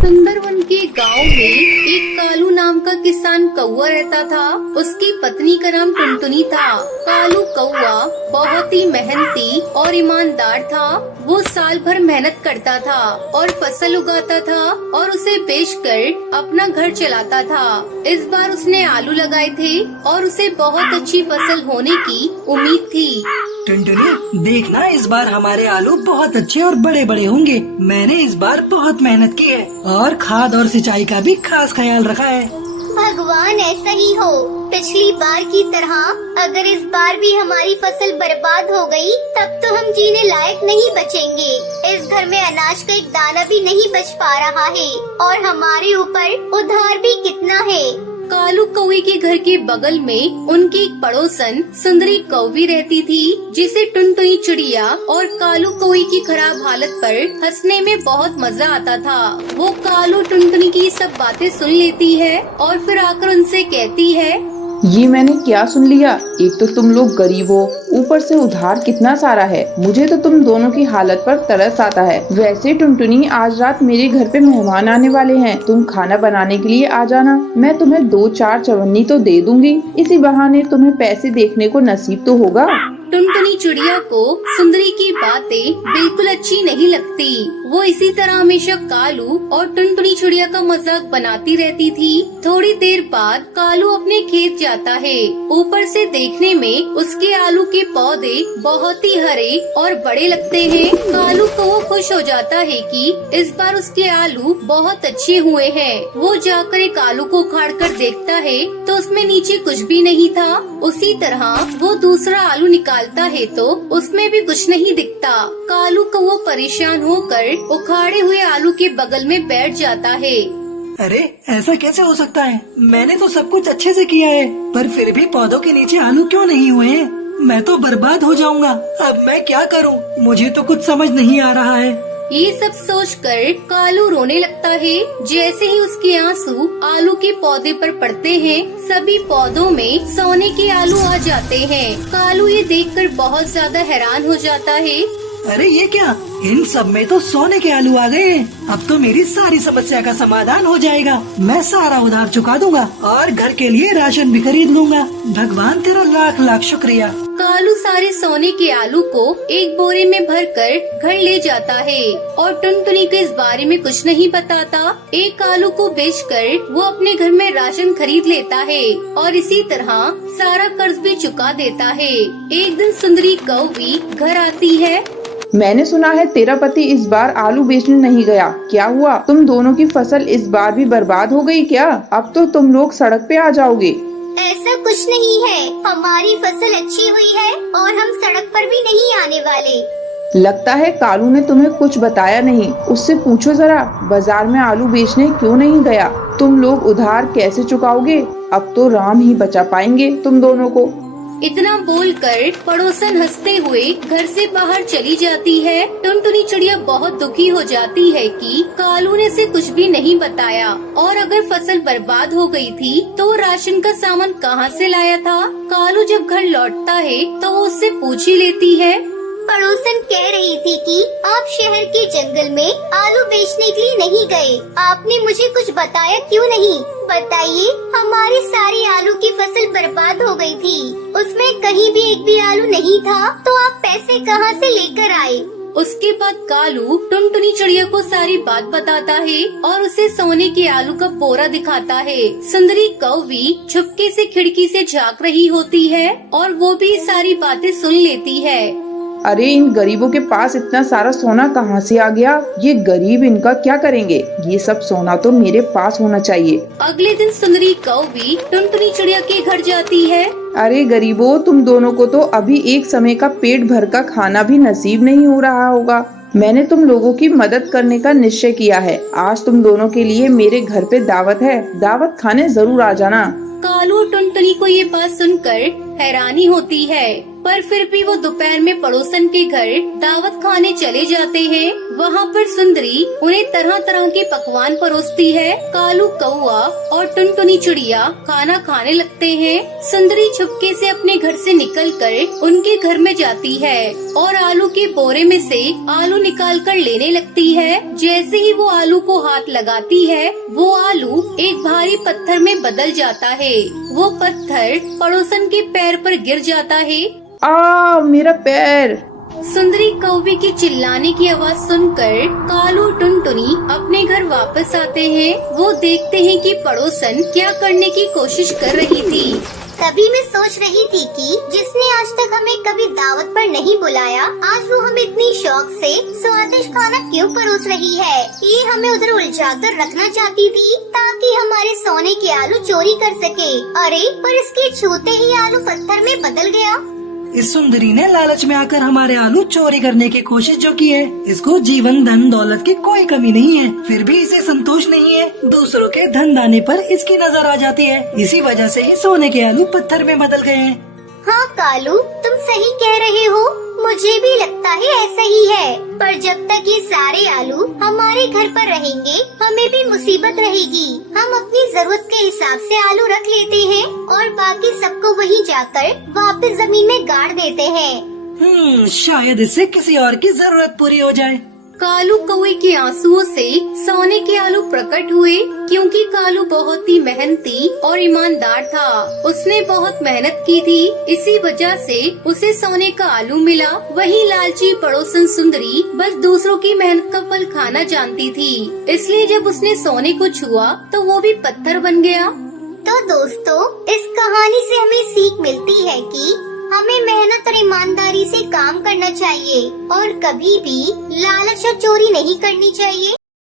सुंदरवन के गांव में एक कालू नाम का किसान कौवा रहता था। उसकी पत्नी का नाम टुनटुनी था। कालू कौवा बहुत ही मेहनती और ईमानदार था। वो साल भर मेहनत करता था और फसल उगाता था और उसे बेचकर अपना घर चलाता था। इस बार उसने आलू लगाए थे और उसे बहुत अच्छी फसल होने की उम्मीद थी। टुनटुनी, देखना इस बार हमारे आलू बहुत अच्छे और बड़े बड़े होंगे। मैंने इस बार बहुत मेहनत की है और खाद और सिंचाई का भी खास ख्याल रखा है। भगवान ऐसा ही हो। पिछली बार की तरह अगर इस बार भी हमारी फसल बर्बाद हो गई, तब तो हम जीने लायक नहीं बचेंगे। इस घर में अनाज का एक दाना भी नहीं बच पा रहा है और हमारे ऊपर उधार भी कितना है। कालू कौवे के घर के बगल में उनकी एक पड़ोसन सुंदरी कौवी रहती थी, जिसे टुनटुनी चिड़िया और कालू कौवे की खराब हालत पर हंसने में बहुत मजा आता था। वो कालू टुनटुनी की सब बातें सुन लेती है और फिर आकर उनसे कहती है, ये मैंने क्या सुन लिया। एक तो तुम लोग गरीब हो, ऊपर से उधार कितना सारा है। मुझे तो तुम दोनों की हालत पर तरस आता है। वैसे टुनटुनी, आज रात मेरे घर पे मेहमान आने वाले हैं। तुम खाना बनाने के लिए आ जाना। मैं तुम्हें 2-4 चवन्नी तो दे दूंगी। इसी बहाने तुम्हें पैसे देखने को नसीब तो होगा। टुनटुनी चिड़िया को सुंदरी की बातें बिल्कुल अच्छी नहीं लगती। वो इसी तरह हमेशा कालू और टुनटुनी चिड़िया का मजाक बनाती रहती थी। थोड़ी देर बाद कालू अपने खेत जाता है। ऊपर से देखने में उसके आलू के पौधे बहुत ही हरे और बड़े लगते हैं। कालू को वो खुश हो जाता है कि इस बार उसके आलू बहुत अच्छे हुए हैं। वो जाकर एक आलू को उखाड़ कर देखता है तो उसमें नीचे कुछ भी नहीं था। उसी तरह वो दूसरा आलू निकालता है तो उसमें भी कुछ नहीं दिखता। कालू को वो परेशान होकर उखाड़े हुए आलू के बगल में बैठ जाता है। अरे, ऐसा कैसे हो सकता है? मैंने तो सब कुछ अच्छे से किया है, पर फिर भी पौधों के नीचे आलू क्यों नहीं हुए हैं? मैं तो बर्बाद हो जाऊंगा। अब मैं क्या करूं? मुझे तो कुछ समझ नहीं आ रहा है। ये सब सोचकर कालू रोने लगता है। जैसे ही उसके आंसू आलू के पौधे पर पड़ते हैं, सभी पौधों में सोने के आलू आ जाते हैं। कालू ये देखकर बहुत ज्यादा हैरान हो जाता है। अरे, ये क्या? इन सब में तो सोने के आलू आ गए। अब तो मेरी सारी समस्या का समाधान हो जाएगा। मैं सारा उधार चुका दूंगा और घर के लिए राशन भी खरीद लूंगा। भगवान तेरा लाख लाख शुक्रिया। कालू सारे सोने के आलू को एक बोरे में भरकर घर ले जाता है और टुनटुनी को इस बारे में कुछ नहीं बताता। एक आलू को बेचकर वो अपने घर में राशन खरीद लेता है और इसी तरह सारा कर्ज भी चुका देता है। एक दिन सुंदरी कौवी घर आती है। मैंने सुना है तेरा पति इस बार आलू बेचने नहीं गया। क्या हुआ? तुम दोनों की फसल इस बार भी बर्बाद हो गई क्या? अब तो तुम लोग सड़क पे आ जाओगे। ऐसा कुछ नहीं है। हमारी फसल अच्छी हुई है और हम सड़क पर भी नहीं आने वाले। लगता है कालू ने तुम्हें कुछ बताया नहीं। उससे पूछो जरा, बाजार में आलू बेचने क्यों नहीं गया? तुम लोग उधार कैसे चुकाओगे? अब तो राम ही बचा पाएंगे तुम दोनों को। इतना बोलकर पड़ोसन हंसते हुए घर से बाहर चली जाती है। टुनटुनी चिड़िया बहुत दुखी हो जाती है कि कालू ने उसे कुछ भी नहीं बताया और अगर फसल बर्बाद हो गई थी तो राशन का सामान कहाँ से लाया था। कालू जब घर लौटता है तो वो उससे पूछ ही लेती है। पड़ोसन कह रही थी कि आप शहर के जंगल में आलू बेचने के लिए नहीं गए। आपने मुझे कुछ बताया क्यों नहीं? बताइए, हमारी सारी आलू की फसल बर्बाद हो गई थी। उसमें कहीं भी एक भी आलू नहीं था, तो आप पैसे कहां से लेकर आए? उसके बाद कालू टुनटुनी चिड़िया को सारी बात बताता है और उसे सोने के आलू का बोरा दिखाता है। सुंदरी कौवी छुपके से खिड़की से झांक रही होती है और वो भी सारी बातें सुन लेती है। अरे, इन गरीबों के पास इतना सारा सोना कहाँ से आ गया? ये गरीब इनका क्या करेंगे? ये सब सोना तो मेरे पास होना चाहिए। अगले दिन सुंदरी कौवी टुनटुनी चिड़िया के घर जाती है। अरे गरीबों, तुम दोनों को तो अभी एक समय का पेट भर का खाना भी नसीब नहीं हो रहा होगा। मैंने तुम लोगों की मदद करने का निश्चय किया है। आज तुम दोनों के लिए मेरे घर पे दावत है। दावत खाने जरूर आ जाना। कालू और टुनटुनी को ये बात सुनकर हैरानी होती है, पर फिर भी वो दोपहर में पड़ोसन के घर दावत खाने चले जाते हैं। वहाँ पर सुंदरी उन्हें तरह तरह के पकवान परोसती है। कालू कौआ और टुनटुनी चिड़िया खाना खाने लगते हैं। सुंदरी चुपके से अपने घर से निकलकर उनके घर में जाती है और आलू के बोरे में से आलू निकालकर लेने लगती है। जैसे ही वो आलू को हाथ लगाती है, वो आलू एक भारी पत्थर में बदल जाता है। वो पत्थर पड़ोसन के पैर पर गिर जाता है। मेरा पैर। सुंदरी कौवे की चिल्लाने की आवाज सुनकर कालू टुनटुनी अपने घर वापस आते हैं। वो देखते हैं कि पड़ोसन क्या करने की कोशिश कर रही थी। तभी मैं सोच रही थी कि जिसने आज तक हमें कभी दावत पर नहीं बुलाया, आज वो हमें इतनी शौक से स्वादिष्ट खाना क्यों परोस रही है। ये हमें उधर उलझाकर रखना चाहती थी ताकि हमारे सोने के आलू चोरी कर सके। अरे पर इसके छूते ही आलू पत्थर में बदल गया। इस सुंदरी ने लालच में आकर हमारे आलू चोरी करने की कोशिश जो की है, इसको जीवन धन दौलत की कोई कमी नहीं है, फिर भी इसे संतोष नहीं है। दूसरों के धन दाने पर इसकी नजर आ जाती है। इसी वजह से ही सोने के आलू पत्थर में बदल गए हैं। हाँ कालू, तुम सही कह रहे हो। मुझे भी लगता है ऐसा ही है। पर जब तक ये सारे आलू हमारे घर पर रहेंगे, हमें भी मुसीबत रहेगी। हम अपनी जरूरत के हिसाब से आलू रख लेते हैं और बाकी सबको वहीं जाकर वापस जमीन में गाड़ देते हैं। शायद इससे किसी और की जरूरत पूरी हो जाए। कालू कौवे के आंसुओं से सोने के आलू प्रकट हुए, क्योंकि कालू बहुत ही मेहनती और ईमानदार था। उसने बहुत मेहनत की थी, इसी वजह से उसे सोने का आलू मिला। वही लालची पड़ोसन सुंदरी बस दूसरों की मेहनत का फल खाना जानती थी, इसलिए जब उसने सोने को छुआ तो वो भी पत्थर बन गया। तो दोस्तों, इस कहानी से हमें सीख मिलती है कि हमें मेहनत और ईमानदारी से काम करना चाहिए और कभी भी लालच और चोरी नहीं करनी चाहिए।